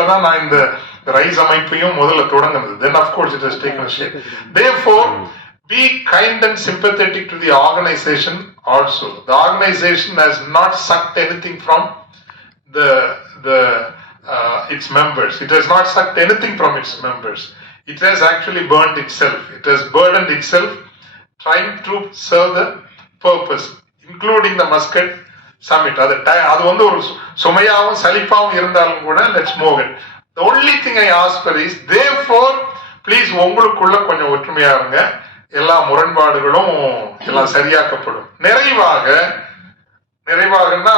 தான் நான் இந்த ரைஸ் அமைப்பையும் முதல்ல தொடங்குனது தென் of course it has taken shape therefore be kind and sympathetic to the organization also the organization has not sucked anything from the the uh, its members it has not sucked anything from its members it has actually burned itself it has burdened itself trying to serve the purpose including the muscat summit அது அது வந்து ஒரு சுமையாகவும் சுமையாவும் சலிப்பாவும் இருந்தாலும் கூட let's move it only thing I aspire is the for therefore please உங்களுக்குள்ள கொஞ்சம் ஒற்றுமையா இருங்க. எல்லா முரண்பாடுகளும் எல்லாம் சரியாக்கப்படும். நிறைவாக நிறைவாகன்னா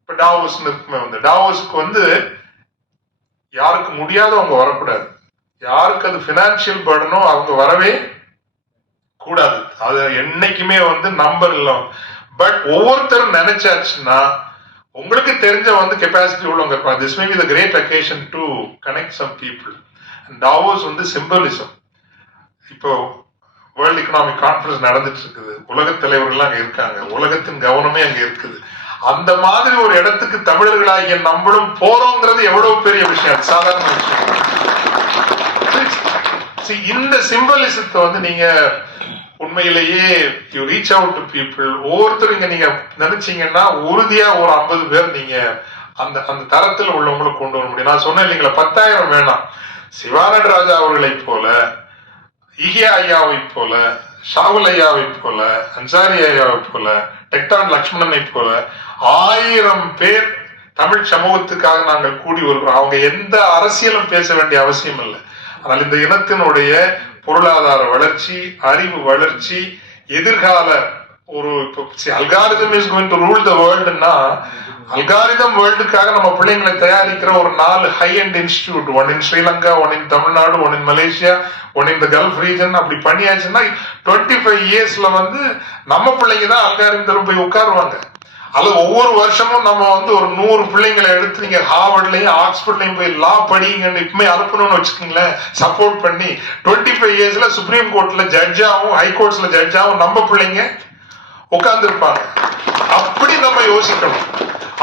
இப்ப டாவோஸ் வந்து டாவோஸ்க்கு வந்து யாருக்கு முடியாதவங்க வரக்கூடாது. யாருக்கு அது பினான்சியல் பேர்டனோ அவங்க வரவே கூடாது. அது என்னைக்குமே வந்து நம்பர் இல்லை பட் ஒவ்வொருத்தரும் நினைச்சாச்சுன்னா உங்களுக்கு தெரிஞ்ச வந்து கெப்பாசிட்டி உள்ளவங்க இருப்பாங்க. This may be the great occasion to connect some people Davos வந்து சிம்பலிசம் இப்போ வேர்ல்ட் எக்கனாமிக் கான்ஃபரன்ஸ் நடந்துட்டு இருக்குது உலக தலைவர்கள் அங்க இருக்காங்க. உலகத்தின் கவனமே அங்க இருக்குது. அந்த மாதிரி ஒரு இடத்துக்கு தமிழர்களாகிய நம்மளும் போறோங்கிறது எவ்வளவு பெரிய விஷயம். அது சாதாரண விஷயம். இந்த சிம்பலிசத்தை வந்து நீங்க உண்மையிலேயே you reach out to people ஒவ்வொருத்தரும் இங்க நீங்க நினைச்சீங்கன்னா உறுதியா ஒரு ஐம்பது பேர் நீங்க அந்த அந்த தரத்தில் உள்ளவங்களை கொண்டு வர முடியும். நான் சொன்னேன் இல்லைங்களா பத்தாயிரம் வேணாம். சிவானந்த ராஜா அவர்களைப் போல ஈகியா ஐயாவை போல ஷாவுல் ஐயாவை போல அன்சாரி ஐயாவை போல டெக்டான் லக்ஷ்மணனை போல ஆயிரம் பேர் தமிழ் சமூகத்துக்காக நாங்கள் கூடி வருகிறோம். அவங்க எந்த அரசியலும் பேச வேண்டிய அவசியம் இல்லை. ஆனால் இந்த இனத்தினுடைய பொருளாதார வளர்ச்சி அறிவு வளர்ச்சி எதிர்கால ஒரு algorithm is going to rule the வேர்ல்டுன்னா algorithm வேர்ல்டுக்காக நம்ம பிள்ளைங்களை தயாரிக்கிற ஒரு நாலு high end institute one in Sri Lanka one in Tamil Nadu one in Malaysia one in the gulf region அப்படி பண்ணியாச்சுன்னா டுவெண்ட்டி ஃபைவ் இயர்ஸ்ல வந்து நம்ம பிள்ளைங்க தான் அல்காரிதம் போய் உட்காருவாங்க. அது ஒவ்வொரு வருஷமும் நம்ம வந்து ஒரு நூறு பிள்ளைங்களை எடுத்து நீங்க ஹார்வர்ட்லயும் ஆக்ஸ்போர்ட்லயும் போய் லா படிங்கன்னு இப்பமே அனுப்பணும்னு வச்சுக்கோங்களேன். சப்போர்ட் பண்ணி டுவெண்ட்டி ஃபைவ் இயர்ஸ்ல சுப்ரீம் கோர்ட்ல ஜட்ஜாவும் ஹை கோர்ட்ஸ்ல ஜட்ஜாவும் நம்ம பிள்ளைங்க உட்கார்ந்துருப்பாங்க. அப்படி நம்ம யோசிக்கணும்.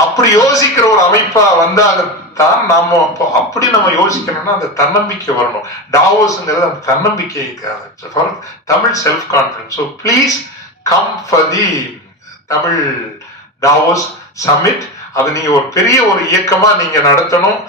அப்படி யோசிக்கிற ஒரு அமைப்பா வந்தால் தான் நாம அப்படி நம்ம யோசிக்கணும்னா அந்த தன்னம்பிக்கை வரணும். டாவோஸ்ங்கிறது அந்த தன்னம்பிக்கை Tamil self confidence so please come for the Tamil Davos summit அது நீங்க ஒரு பெரிய ஒரு இயக்கமா நீங்க நடத்தணும்.